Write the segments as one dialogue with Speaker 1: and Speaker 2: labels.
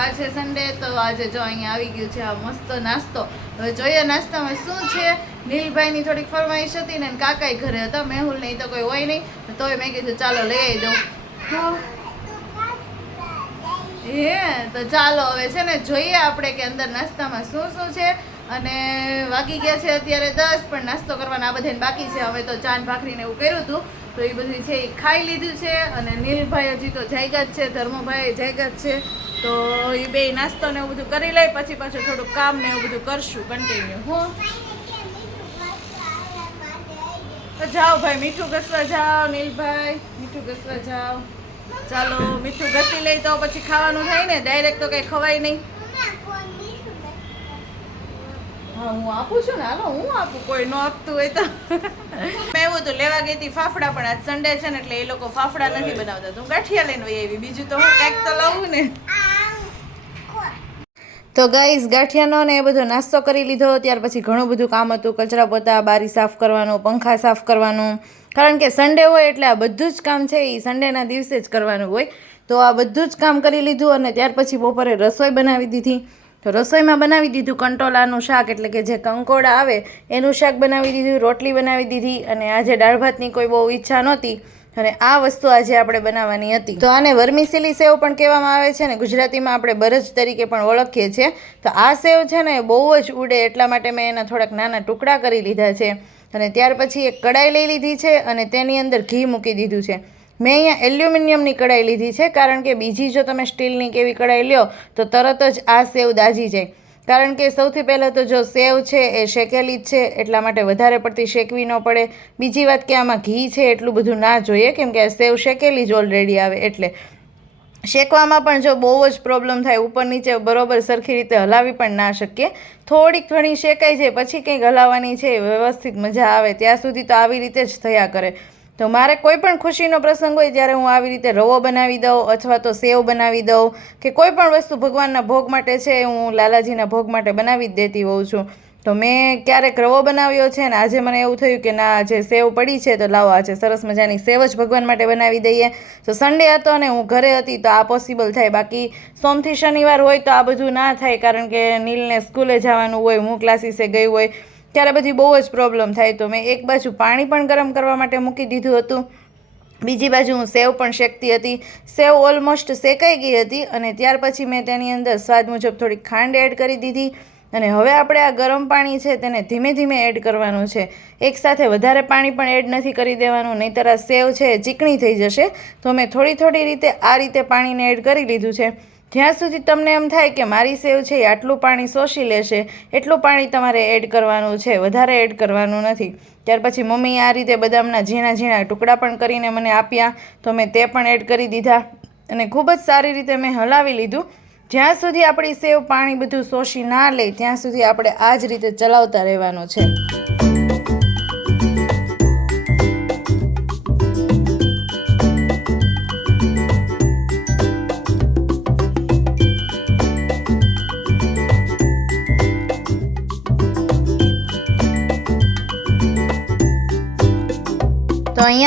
Speaker 1: Sunday છે Sunday તો આજે જો અહીંયા આવી ગયું છે આ મસ્ત નાસ્તો. હવે જોઈએ નાસ્તામાં શું છે? નીલભાઈની થોડીક ફરમાઈશ હતી ને કાકાએ ઘરે હતા મેહુલ નહીં તો કોઈ હોય નહીં. તો તોય મેં કીધું ચાલો લઈ આવી દઉં. હે. તો ચાલો હવે છે ને જોઈએ આપણે કે અંદર નાસ્તામાં શું શું છે. અને વાગી ગયા છે અત્યારે દસ પણ નાસ્તો કરવાના આ બધાને બાકી છે. હવે તો ચાંદ ભાખરીને એવું કર્યું હતું. તો એ બધું છે એ ખાઈ લીધું છે. અને નીલભાઈ હજી તો જાયગા જ છે ધર્મભાઈ જાયગા જ છે. તો એ બે નાસ્તો ને એવું બધું કરી લઈ, પછી પાછું થોડુંક કામ ને એવું બધું કરશું કન્ટિન્યુ હું. તો જાઓ ભાઈ, મીઠું ઘસવા જાઓ, નીલભાઈ, મીઠું ઘસવા જાઓ. ચાલો, મીઠું ઘસી લઈ તો પછી ખાવાનું થાય ને ડાયરેક્ટ તો કઈ ખવાય નહીં. હા, હું આપું છું ને. હાલો, હું આપું? કોઈ ન આપતું હોય તો. મેં એવું તો લેવા ગઈ હતી ફાફડા, પણ આજ સન્ડે છે ને, એટલે એ લોકો ફાફડા નથી બનાવતા. તો ગાંઠિયા લઈને વહી આવી. બીજું તો હું કંઈક તો લઉં ને. તો ગાઈસ ગાંઠિયાનો ને એ બધો નાસ્તો કરી લીધો. ત્યાર પછી ઘણું બધું કામ હતું. કચરા પોતા, બારી સાફ કરવાનું, પંખા સાફ કરવાનું. કારણ કે સન્ડે હોય એટલે આ બધું જ કામ છે એ સન્ડેના દિવસે જ કરવાનું હોય. તો આ બધું જ કામ કરી લીધું અને ત્યાર પછી બપોરે રસોઈ બનાવી દીધી. તો રસોઈમાં બનાવી દીધું કંટોલાનું શાક એટલે કે જે કંકોડા આવે, એનું શાક બનાવી દીધું, રોટલી બનાવી દીધી અને આજે દાળ ભાતની કોઈ બહુ ઈચ્છા નહોતી અને આ વસ્તુ આજે આપણે બનાવવાની હતી. તો આને વર્મિસેલી સેવ પણ કહેવામાં આવે છે ને ગુજરાતીમાં આપણે બરજ તરીકે પણ ઓળખીએ છીએ. તો આ સેવ છે ને બહુ જ ઉડે એટલા માટે મેં એના થોડાક નાના ટુકડા કરી લીધા છે અને ત્યાર પછી એક કડાઈ લઈ લીધી છે અને તેની અંદર ઘી મૂકી દીધું છે. મેં અહીંયા એલ્યુમિનિયમની કડાઈ લીધી છે, કારણ કે બીજી જો તમે સ્ટીલની કેવી કઢાઈ લ્યો, તો તરત જ આ સેવ દાજી જાય. કારણ કે સૌથી પહેલાં તો જો સેવ છે, એ શેકેલી જ છે, એટલા માટે વધારે પડતી શેકવી ન પડે. બીજી વાત કે આમાં ઘી છે, એટલું બધું ના જોઈએ, કેમ કે આ સેવ શેકેલી જ ઓલરેડી આવે, એટલે. શેકવામાં પણ જો બહુ જ પ્રોબ્લેમ થાય, ઉપર નીચે બરોબર સરખી રીતે હલાવી પણ ના શકીએ. થોડીક ઘણી શેકાઈ જાય, પછી કંઈક હલાવવાની છે, વ્યવસ્થિત મજા આવે, ત્યાં સુધી તો આવી રીતે જ થયા કરે. તો મારે કોઈ પણ ખુશીનો પ્રસંગ હોય જ્યારે હું આવી રીતે રવો બનાવી દઉં અથવા તો સેવ બનાવી દઉં કે કોઈ પણ વસ્તુ ભગવાનના ભોગ માટે છે હું લાલાજીના ભોગ માટે બનાવી જ દેતી હોઉં છું. તો મેં ક્યારેક રવો બનાવ્યો છે ને આજે મને એવું થયું કે ના, આજે સેવ પડી છે, તો લાવો આજે સરસ મજાની સેવ જ ભગવાન માટે બનાવી દઈએ. તો સન્ડે હતો ને હું ઘરે હતી તો આ પોસિબલ થાય. બાકી સોમથી શનિવાર હોય તો આ બધું ના થાય કારણ કે નીલને સ્કૂલે જવાનું હોય, હું ક્લાસીસે ગઈ હોય ત્યારે બધી બહુ જ પ્રોબ્લેમ થાય તો મેં એક બાજુ પાણી પણ ગરમ કરવા માટે મૂકી દીધું હતું, બીજી બાજુ હું સેવ પણ શેકતી હતી. સેવ ઓલમોસ્ટ શેકાઈ ગઈ હતી અને ત્યાર પછી મેં તેની અંદર સ્વાદ મુજબ થોડી ખાંડ એડ કરી દીધી અને હવે આપણે આ ગરમ પાણી છે તેને ધીમે ધીમે એડ કરવાનું છે. એકસાથે વધારે પાણી પણ એડ નથી કરી દેવાનું, નહીંતર આ સેવ છે ચીકણી થઈ જશે. તો મેં થોડી થોડી રીતે આ રીતે પાણીને એડ કરી લીધું છે. જ્યાં સુધી તમને એમ થાય કે મારી સેવ છે એ આટલું પાણી શોષી લેશે, એટલું પાણી તમારે એડ કરવાનું છે, વધારે એડ કરવાનું નથી. ત્યાર પછી મમ્મીએ આ રીતે બદામના ઝીણા ઝીણા ટુકડા પણ કરીને મને આપ્યા, તો મેં તે પણ એડ કરી દીધા અને ખૂબ જ સારી રીતે મેં હલાવી લીધું. જ્યાં સુધી આપણી સેવ પાણી બધું શોષી ના લે, ત્યાં સુધી આપણે આ જ રીતે ચલાવતા રહેવાનું છે.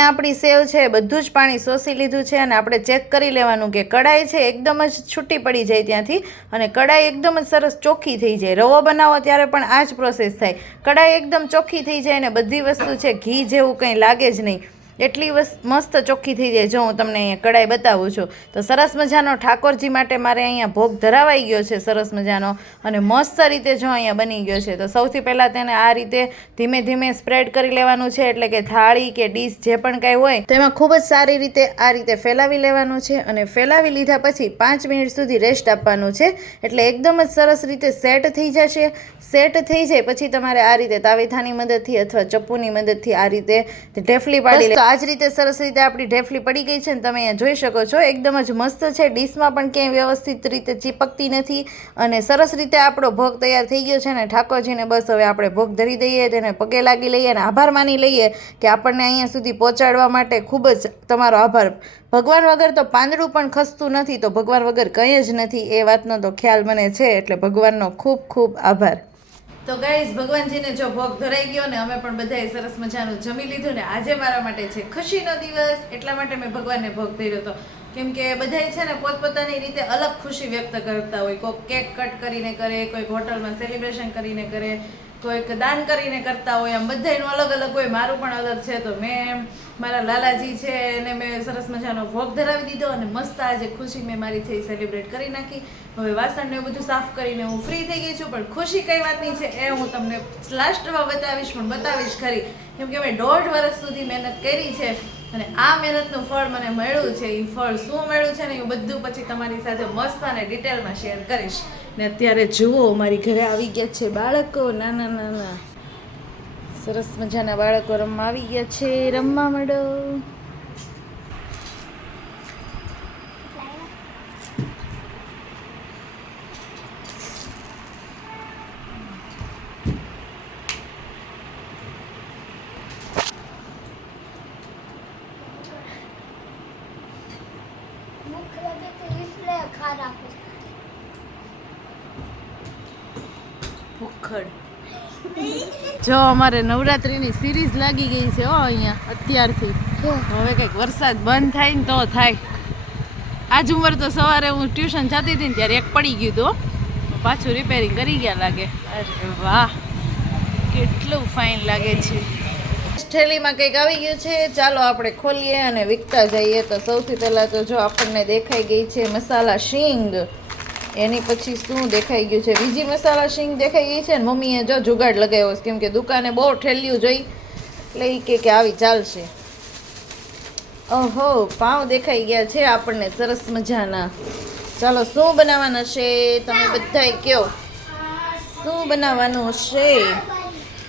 Speaker 1: અહીંયા આપણી સેવ છે, બધું જ પાણી શોષી લીધું છે અને આપણે ચેક કરી લેવાનું કે કડાઈ છે, એકદમ જ છૂટી પડી જાય ત્યાંથી અને કડાઈ એકદમ જ સરસ ચોખ્ખી થઈ જાય. રવો બનાવો ત્યારે પણ આ જ પ્રોસેસ થાય. કડાઈ એકદમ ચોખ્ખી થઈ જાય ને બધી વસ્તુ છે, ઘી જેવું કંઈ લાગે જ નહીં. એટલી મસ્ત ચોખ્ખી થઈ જાય. જો હું તમને અહીંયા કડાઈ બતાવું છું, તો સરસ મજાનો ઠાકોરજી માટે મારે અહીંયા ભોગ ધરાવાઈ ગયો છે સરસ મજાનો અને મસ્ત રીતે જો અહીંયા બની ગયો છે. તો સૌથી પહેલાં તેને આ રીતે ધીમે ધીમે સ્પ્રેડ કરી લેવાનું છે, એટલે કે થાળી કે ડીશ જે પણ કાંઈ હોય, તેમાં ખૂબ જ સારી રીતે આ રીતે ફેલાવી લેવાનું છે અને ફેલાવી લીધા પછી પાંચ મિનિટ સુધી રેસ્ટ આપવાનું છે. એટલે એકદમ જ સરસ રીતે સેટ થઈ જશે. સેટ થઈ જાય પછી તમારે આ રીતે તાવેથાની મદદથી અથવા ચપ્પુની મદદથી આ રીતે ઢેફલી પાડી તો આ જ રીતે સરસ રીતે આપણી ઢેફલી પડી ગઈ છે ને તમે અહીંયા જોઈ શકો છો. એકદમ જ મસ્ત છે. ડીશમાં પણ ક્યાંય વ્યવસ્થિત રીતે ચીપકતી નથી અને સરસ રીતે આપણો ભોગ તૈયાર થઈ ગયો છે ને ઠાકોરજીને બસ હવે આપણે ભોગ ધરી દઈએ, તેને પગે લાગી લઈએ અને આભાર માની લઈએ કે આપણને અહીંયા સુધી પહોંચાડવા માટે ખૂબ જ તમારો આભાર. ભગવાન વગર તો પાંદડું પણ ખસતું નથી તો ભગવાન વગર કંઈ જ નથી એ વાતનો તો ખ્યાલ મને છે. એટલે ભગવાનનો ખૂબ ખૂબ આભાર. તો ગાઈઝ ભગવાનજીને જો ભોગ ધરાઈ ગયો ને અમે પણ બધાએ સરસ મજાનું જમી લીધું ને આજે મારા માટે છે ખુશીનો દિવસ, એટલા માટે મેં ભગવાનને ભોગ ધર્યો હતો. કેમ કે બધાય છે ને પોતપોતાની રીતે અલગ ખુશી વ્યક્ત કરતા હોય. કોઈક કેક કટ કરીને કરે, કોઈક હોટલમાં સેલિબ્રેશન કરીને કરે, કોઈક દાન કરીને કરતા હોય. આમ બધાયનું અલગ અલગ હોય. મારું પણ અલગ છે. તો મેં, મારા લાલાજી છે એને મેં સરસ મજાનો ભોગ ધરાવી દીધો અને મસ્ત આજે ખુશી મેં મારી છે સેલિબ્રેટ કરી નાખી. હવે વાસણ ને એવું બધું સાફ કરીને હું ફ્રી થઈ ગઈ છું, પણ ખુશી કઈ વાતની છે એ હું તમને લાસ્ટમાં બતાવીશ, પણ બતાવીશ ખરી. કેમ કે મેં દોઢ વર્ષ સુધી મહેનત કરી છે અને આ મહેનતનું ફળ મને મળ્યું છે. એ ફળ શું મળ્યું છે ને એ બધું પછી તમારી સાથે મસ્ત અને ડિટેલમાં શેર કરીશ. ને અત્યારે જુઓ મારી ઘરે આવી ગયા છે બાળકો. નાના નાના સરસ મજાના બાળકો રમવા આવી ગયા છે. રમવા માંડો. જો અમારે નવરાત્રીની સિરીઝ લાગી ગઈ છે હો અહીંયા અત્યારથી. હવે કંઈક વરસાદ બંધ થાય ને તો થાય. આજ ઉંમર તો સવારે હું ટ્યુશન જતી હતી ને ત્યારે એક પડી ગયું હતું પાછું રિપેરિંગ કરી ગયા લાગે. અરે વાહ કેટલું ફાઇન લાગે છે. થેલીમાં કંઈક આવી ગયું છે. ચાલો આપણે ખોલીએ અને વિકતા જઈએ. તો સૌથી પહેલાં તો જો આપણને દેખાઈ ગઈ છે મસાલા શીંગ. એની પછી શું દેખાઈ ગયું છે? બીજી મસાલા શીંગ દેખાઈ ગઈ છે ને મમ્મીએ જો જુગાડ લગાવ્યો કેમ કે દુકાને બહુ ઠેલ્યું જોઈ. એટલે એ કે આવી ચાલશે. ઓહો પાઉં દેખાઈ ગયા છે આપણને સરસ મજાના. ચાલો, શું બનાવવાના છે? તમે બધાય કહો. શું બનાવવાનું હશે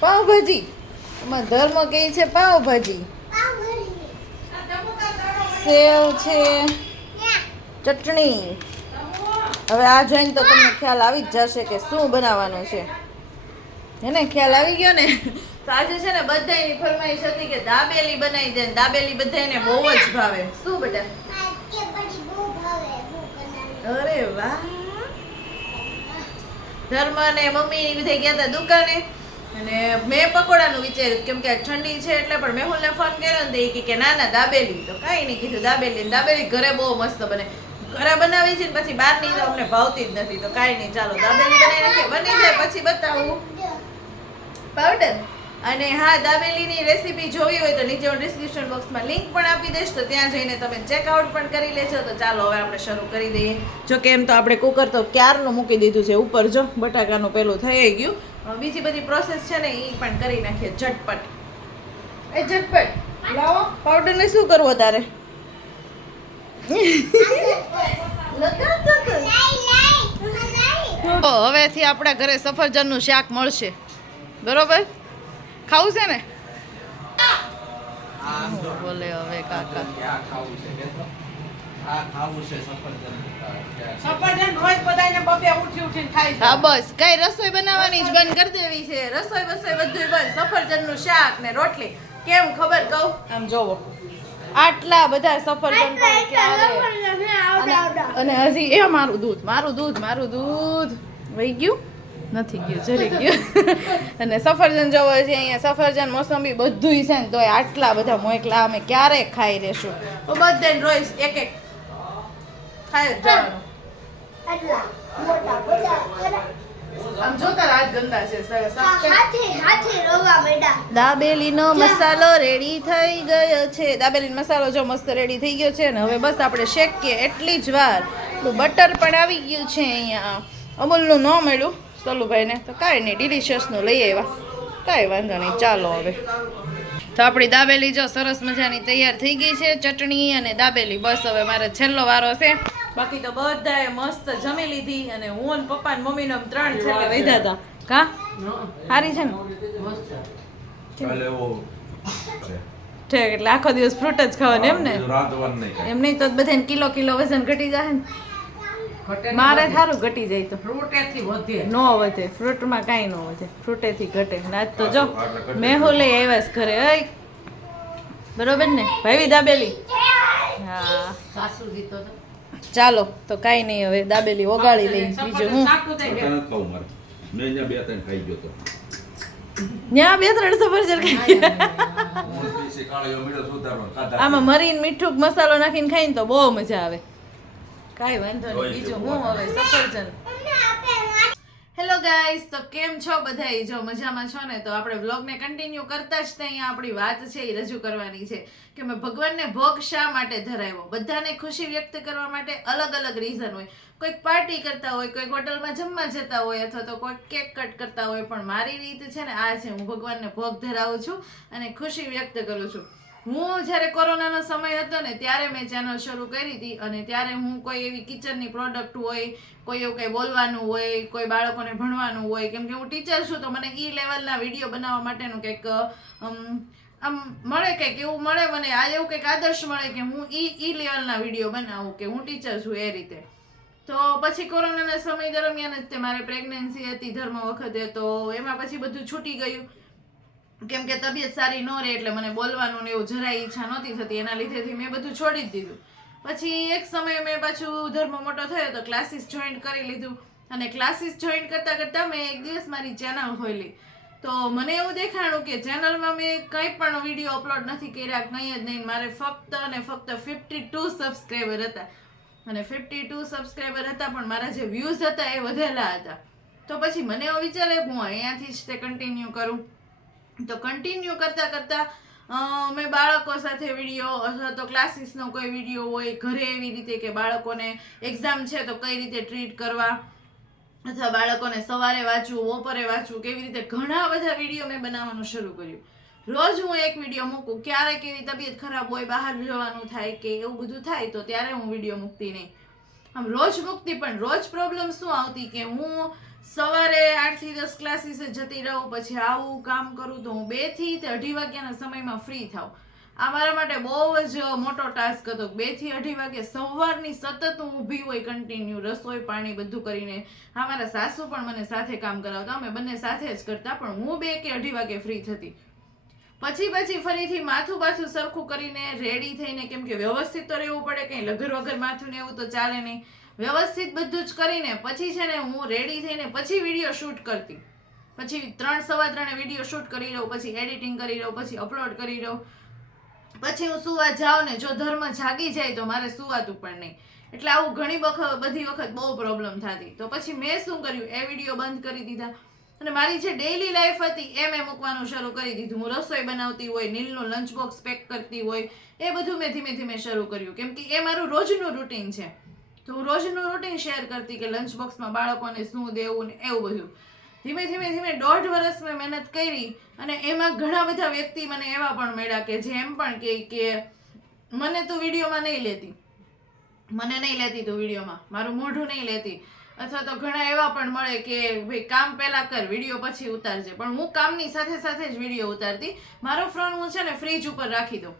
Speaker 1: પાઉંભાજી એમાં ધર્મ કે છે પાવભાજી. સેવ છે, ચટણી. હવે આ જોઈને તો તમને ખ્યાલ આવી જ જશે કે શું બનાવવાનું છે. એને ખ્યાલ આવી ગયો ને? તો આજે છે ને બધાની ફરમાઈશ હતી કે દાબેલી બનાવી દે ને દાબેલી બધાને બહુ જ ભાવે. શું બેટા? અરે વાહ. ધર્મ ને મમ્મી બધા ગયા હતા દુકાને? અને મેં પકોડાનું વિચાર્યું કેમ કે ઠંડી છે એટલે પણ મેહુલને ફોન કર્યો ને એ કે ના ના દાબેલી. તો કાંઈ નહીં કીધું દાબેલી દાબેલી ઘરે બહુ મસ્ત બને. ઘરે બનાવી છે પછી બહારની તો અમને ભાવતી જ નથી. તો કાંઈ નહીં, ચાલો દાબેલી બનાવી નાખીએ બની જાય, પછી બતાવું. પાવડર અને હા, દાબેલીની રેસીપી જોવી હોય તો નીચે ડિસ્ક્રિપ્શન બોક્સમાં લિંક પણ આપી દઈશ. તો ત્યાં જઈને તમે ચેકઆઉટ પણ કરી લેજો. તો ચાલો હવે આપણે શરૂ કરી દઈએ. જો કે એમ તો આપણે કુકર તો ક્યારનું મૂકી દીધું છે? ઉપર જો, બટાકાનું પેલું થઈ ગયું. બીજી બધી પ્રોસેસ છે ને એ પણ કરી નાખીએ ઝટપટ. એ ઝટપટ. લાવો. પાવડરને શું કરવો તારે તો હવેથી આપણા ઘરે સફરજનનું શાક મળશે. બરોબર? ખાવું છે ને? હું બોલે હવે કાકા.
Speaker 2: આ ખાવું છે આ ખાવું છે સફરજન
Speaker 3: સફરજન રોજ બધાયને બબે ઉઠી ઉઠીને ખાય
Speaker 1: હા બસ. કઈ રસોઈ બનાવવાની જ બંધ કરી દેવી છે. રસોઈ બસોઈ બધું બંધ. સફરજનનું શાક ને રોટલી. કેમ ખબર કહું? આમ જોવો. આટલા બધા સફરજન અને અને હજી એ મારું દૂધ મારું દૂધ મારું દૂધ. વહી ગયું? નથી ગયું જરી ગયું. અને સફરજન જોવો છે અહીંયા સફરજન મોસંબી બધુંય છે ને તોય આટલા બધા મોકલા. અમે ક્યારે ખાઈ રહેશું તો બધાને રોજ એક એક થાય જ દાબેલીનો મસાલો રેડી થઈ ગયો છે. દાબેલીનો મસાલો જો મસ્ત રેડી થઈ ગયો છે ને હવે બસ આપણે શેકીએ એટલી જ વાર. બટર પણ આવી ગયું છે અહીંયા. અમૂલનું ન મળ્યું. સલુભાઈને તો કાંઈ નહીં ડિલિશિયસનું લઈ આવ્યા. કાંઈ વાંધો નહીં ચાલો હવે. તો આપણી દાબેલી જો સરસ મજાની તૈયાર થઈ ગઈ છે ચટણી અને દાબેલી. બસ હવે મારે છેલ્લો વારો છે. બાકી તો બધાએ મસ્ત જમી લીધી અને હું અને પપ્પા ને મમ્મીનો આમ ત્રણ છેલ્લે વૈધા હતા. કા? સારી છે ને?
Speaker 2: એટલે
Speaker 1: ઠીક. એટલે આખો દિવસ ફ્રૂટ જ ખાવાનું એમ ને. એમ નહીં તો બધાને કિલો કિલો વજન ઘટી જાય ને? મારે સારું ઘટી જાય તો.
Speaker 3: ફ્રૂટેથી વધે.
Speaker 1: નો વધે ફ્રૂટમાં કાંઈ ન વધે. ફ્રૂટેથી ઘટે. આજ તો જો મેહુલ આવ્યા જ ઘરે અય બરોબર ને? ભાઈ દાબેલી? હા
Speaker 3: સાસુજી તો.
Speaker 1: ચાલો તો કાંઈ નહીં હવે દાબેલી ઓગાળી લઈ બીજું હું? ત્યાં બે ત્રણ સફરજન ખાઈ આમાં મરીન મીઠું મસાલો નાખીને ખાઈને તો બહુ મજા આવે. કાંઈ વાંધો નહીં બીજું હું હવે સફરજન હેલો ગાઈસ તો કેમ છો બધાય? જો મજામાં છો ને, તો આપણે વ્લોગને કન્ટિન્યુ કરતા જ અહીંયા આપણી વાત છે એ રજૂ કરવાની છે કે મેં ભગવાનને ભોગ શા માટે ધરાવ્યો? બધાને ખુશી વ્યક્ત કરવા માટે અલગ અલગ રીઝન હોય. કોઈક પાર્ટી કરતા હોય, કોઈક હોટલમાં જમવા જતા હોય અથવા તો કોઈક કેક કટ કરતા હોય, પણ મારી રીત છે ને, આ છે હું ભગવાનને ભોગ ધરાવું છું અને ખુશી વ્યક્ત કરું છું. હું જ્યારે કોરોનાનો સમય હતો ને, ત્યારે મેં ચેનલ શરૂ કરી હતી અને ત્યારે હું કોઈ એવી કિચનની પ્રોડક્ટ હોય, કોઈ એવું કંઈ બોલવાનું હોય, કોઈ બાળકોને ભણવાનું હોય, કેમ કે હું ટીચર છું, તો મને ઈ લેવલના વીડિયો બનાવવા માટેનું કંઈક આમ મળે કંઈક, એવું મળે મને, આ એવું કંઈક આદર્શ મળે કે હું ઈ ઈ લેવલના વીડિયો બનાવું કે હું ટીચર છું એ રીતે. તો પછી કોરોનાના સમય દરમિયાન જ તે મારે પ્રેગ્નન્સી હતી, ધર્મ વખતે, તો એમાં પછી બધું છૂટી ગયું. કેમ કે તબિયત સારી ન રહે એટલે મને બોલવાનું ને એવું જરાય ઈચ્છા નહોતી થતી. એના લીધેથી મેં બધું છોડી જ દીધું. પછી એક સમયે મેં પાછું ધર્મ મોટો થયો તો ક્લાસીસ જોઈન કરી લીધું. અને ક્લાસીસ જોઈન કરતાં કરતાં મેં એક દિવસ મારી ચેનલ ખોલી. તો મને એવું દેખાણું કે ચેનલમાં મેં કંઈ પણ વીડિયો અપલોડ નથી કર્યા, કંઈ જ નહીં. મારે ફક્ત અને ફક્ત ફિફ્ટી ટુ સબસ્ક્રાઈબર હતા. અને ફિફ્ટી ટુ સબસ્ક્રાઈબર હતા, પણ મારા જે વ્યૂઝ હતા એ વધેલા હતા. તો પછી મને એવો વિચાર હું અહીંયાથી જ તે કન્ટિન્યુ કરું. તો કન્ટિન્યુ કરતાં કરતાં મેં બાળકો સાથે વીડિયો અથવા તો ક્લાસીસનો કોઈ વીડિયો હોય, ઘરે એવી રીતે કે બાળકોને એક્ઝામ છે તો કઈ રીતે ટ્રીટ કરવા અથવા બાળકોને સવારે વાંચવું, બપોરે વાંચવું, કેવી રીતે ઘણા બધા વીડિયો મેં બનાવવાનું શરૂ કર્યું. રોજ હું એક વીડિયો મૂકું, ક્યારેક એવી તબિયત ખરાબ હોય, બહાર જવાનું થાય કે એવું બધું થાય, તો ત્યારે હું વીડિયો મૂકતી નહીં. આમ રોજ મૂકતી, પણ રોજ પ્રોબ્લેમ શું આવતી કે હું સવારે આઠથી દસ ક્લાસીસે જતી રહું, પછી આવું કામ કરું તો હું બેથી તે અઢી વાગ્યાના સમયમાં ફ્રી થાઉં. આ મારા માટે બહુ જ મોટો ટાસ્ક હતો બેથી અઢી વાગે સવારની સતત હું ઊભી હોય કન્ટિન્યુ રસોઈ પાણી બધું કરીને. હા, મારા સાસુ પણ મને સાથે કામ કરાવતા, અમે બંને સાથે જ કરતા, પણ હું બે કે અઢી વાગે ફ્રી થતી. પછી પછી ફરીથી માથું પાછું સરખું કરીને રેડી થઈને, કેમ કે વ્યવસ્થિત તો રહેવું પડે કંઈ લગર વગર માથું ને એવું તો ચાલે નહીં. વ્યવસ્થિત બધું જ કરીને પછી છે ને હું રેડી થઈને પછી વીડિયો શૂટ કરતી. પછી ત્રણ સવા ત્રણે વીડિયો શૂટ કરી રહ્યો પછી એડિટિંગ કરી રહ્યો પછી અપલોડ કરી રહ્યો પછી હું સુવા જાઉં ને, જો ધર્મ જાગી જાય તો મારે સુવાતું પણ નહીં. એટલે આવું ઘણી વખત બધી વખત બહુ પ્રોબ્લેમ થતી. તો પછી મેં શું કર્યું? એ વીડિયો બંધ કરી દીધા. અને મારી જે ડેઈલી લાઈફ હતી, એ મેં મૂકવાનું શરૂ કરી દીધું. હું રસોઈ બનાવતી હોય, નીલનું લંચ બોક્સ પેક કરતી હોય, એ બધું મેં ધીમે ધીમે શરૂ કર્યું. કેમ કે એ મારું રોજનું રૂટીન છે. તો હું રોજનું રૂટીન શેર કરતી કે લંચ બોક્સમાં બાળકોને શું દેવું ને એવું બધું. ધીમે ધીમે ધીમે દોઢ વર્ષ મેં મહેનત કરી અને એમાં ઘણા બધા વ્યક્તિ મને એવા પણ મળ્યા કે જે એમ પણ કે કે મને તું વિડીયોમાં નહીં લેતી. મને નહીં લેતી તું વિડીયોમાં. મારું મોઢું નહીં લેતી. અથવા તો ઘણા એવા પણ મળે કે ભાઈ કામ પહેલાં કર, વીડિયો પછી ઉતારજે. પણ હું કામની સાથે સાથે જ વીડિયો ઉતારતી. મારો ફોન હું છે ને ફ્રીજ ઉપર રાખી દઉં.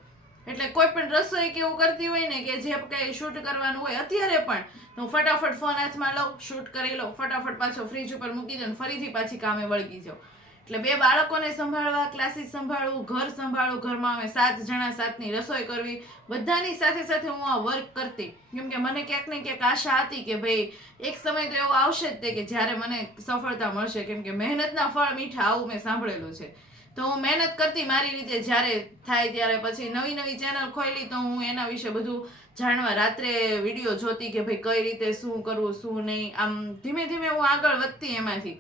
Speaker 1: એટલે કોઈ પણ રસોઈ કે એવું કરતી હોય ને કે જે કંઈ શૂટ કરવાનું હોય, અત્યારે પણ હું ફટાફટ ફોન હાથમાં લઉં શૂટ કરી લઉં, ફટાફટ પાછો ફ્રીજ ઉપર મૂકી દઉં ફરીથી પાછી કામે વળગી જાઉં. એટલે બે બાળકોને સંભાળવા ક્લાસીસ સંભાળવું, ઘર સંભાળવું, ઘરમાં અમે સાત જણા સાતની રસોઈ કરવી, બધાની સાથે સાથે હું આ વર્ક કરતી. કેમ કે મને ક્યાંક ને ક્યાંક આશા હતી કે ભાઈ એક સમય તો એવો આવશે જ તે કે જ્યારે મને સફળતા મળશે. કેમ કે મહેનતના ફળ મીઠા આવું મેં સાંભળેલું છે. તો હું મહેનત કરતી મારી રીતે જ્યારે થાય ત્યારે પછી નવી નવી ચેનલ ખોલી તો હું એના વિશે બધું જાણવા રાત્રે વીડિયો જોતી કે ભાઈ કઈ રીતે શું કરવું, શું નહીં. આમ ધીમે ધીમે હું આગળ વધતી એમાંથી.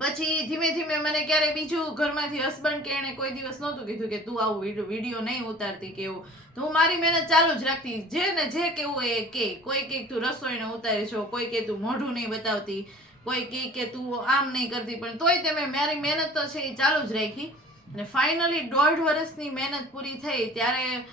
Speaker 1: પછી ધીમે ધીમે મને ક્યારે બીજું ઘરમાંથી હસબન્ડ કે એણે કોઈ દિવસ નહોતું કીધું કે તું આવું વીડિયો નહીં ઉતારતી કે એવું. તો હું મારી મહેનત ચાલુ જ રાખતી. જે ને જે કેવું એ કે. કોઈ કે તું રસોઈને ઉતારે છો, કોઈ કે તું મોઢું નહીં બતાવતી. કોઈ કે કે તું આમ નહીં કરતી, પણ તોય તમે મારી મહેનત તો છે, એ ચાલુ જ રાખી. અને ફાઇનલી દોઢ વર્ષની મહેનત પૂરી થઈ, ત્યારે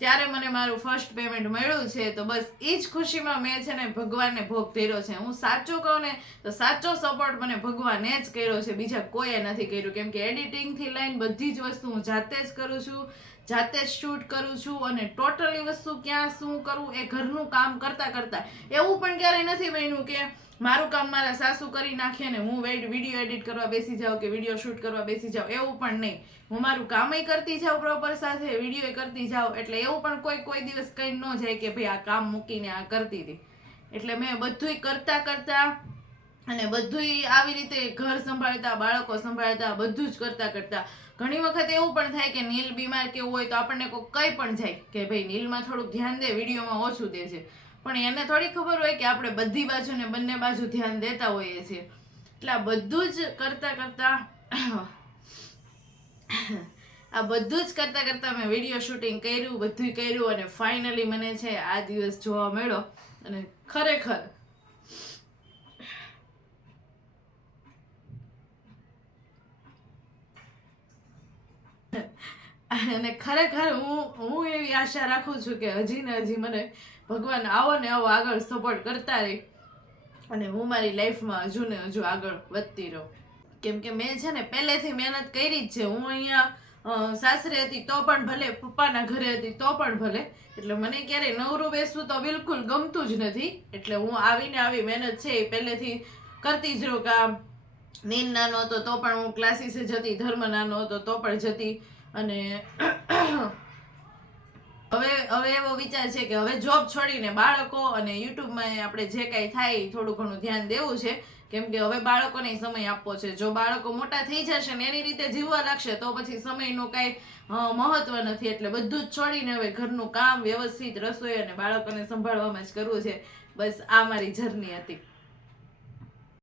Speaker 1: ત્યારે મને મારું ફર્સ્ટ પેમેન્ટ મળ્યું છે, તો બસ એ જ ખુશીમાં મેં છે ને ભગવાનને ભોગ ધર્યો છે. હું સાચું કહું ને, તો સાચો સપોર્ટ મને ભગવાને જ કર્યો છે. બીજા કોઈએ નથી કર્યું, કેમ કે એડિટિંગથી લઈને બધી જ વસ્તુ હું જાતે જ કરું છું. જાતે જ શૂટ કરું છું અને ટોટલી વસ્તુ ક્યાં શું કરવું એ ઘરનું કામ કરતા કરતા એવું પણ ક્યારેય નથી બન્યું કે મારું કામ મારા સાસુ કરી નાખે ને હું વીડિયો એડિટ કરવા બેસી જાઉં કે વીડિયો શૂટ કરવા બેસી જાઉં, એવું પણ નહીં. હું મારું કામય કરતી જાઉં પ્રોપર સાથે વીડિયો કરતી જાઉં. એટલે એવું પણ કોઈ કોઈ દિવસ કંઈ ન જાય કે ભાઈ આ કામ મૂકીને આ કરતી હતી. એટલે મેં બધુંય કરતા કરતા અને બધુંય આવી રીતે ઘર સંભાળતા, બાળકો સંભાળતા, બધું જ કરતા કરતા ઘણી વખત એવું પણ થાય કે નીલ બીમાર કેવું હોય તો આપણને કોઈ કંઈ પણ જાય કે ભાઈ નીલમાં થોડુંક ધ્યાન દે, વિડીયોમાં ઓછું દે છે. પણ એને થોડી ખબર હોય કે આપણે બધી બાજુ ને બંને બાજુ ધ્યાન દેતા હોઈએ છીએ. એટલે આ બધું જ કરતા કરતા આ બધું જ કરતા કરતા મેં વીડિયો શૂટિંગ કર્યું બધું કર્યું અને ફાઇનલી મને છે આ દિવસ જોવા મળ્યો. અને ખરેખર અને ખરેખર હું હું એવી આશા રાખું છું કે હજી ને હજી મને ભગવાન આવો ને આવો આગળ સપોર્ટ કરતા રહે અને હું મારી લાઈફમાં હજુ ને હજુ આગળ વધતી રહું. કેમ કે મેં છે ને પહેલેથી મહેનત કરી જ છે. હું અહીંયા સાસરે હતી તો પણ ભલે, પપ્પાના ઘરે હતી તો પણ ભલે. એટલે મને ક્યારેય નવરું બેસવું તો બિલકુલ ગમતું જ નથી. એટલે હું આવીને આવી મહેનત છે એ પહેલેથી કરતી જ રહું. કામ નીન નાનો હતો તો પણ હું ક્લાસીસે જતી ધર્મ નાનો હતો તો પણ જતી અને હવે હવે એવો વિચાર છે કે હવે જોબ છોડીને બાળકો અને યુટ્યુબમાં આપણે જે કાંઈ થાય થોડું ઘણું ધ્યાન દેવું છે. કેમ કે હવે બાળકોને સમય આપવો છે. જો બાળકો મોટા થઈ જશે ને એની રીતે જીવવા લાગશે, તો પછી સમયનું કાંઈ મહત્વ નથી. એટલે બધું જ છોડીને હવે ઘરનું કામ વ્યવસ્થિત રસોઈ અને બાળકોને સંભાળવામાં જ કરવું છે. બસ આ મારી જર્ની હતી.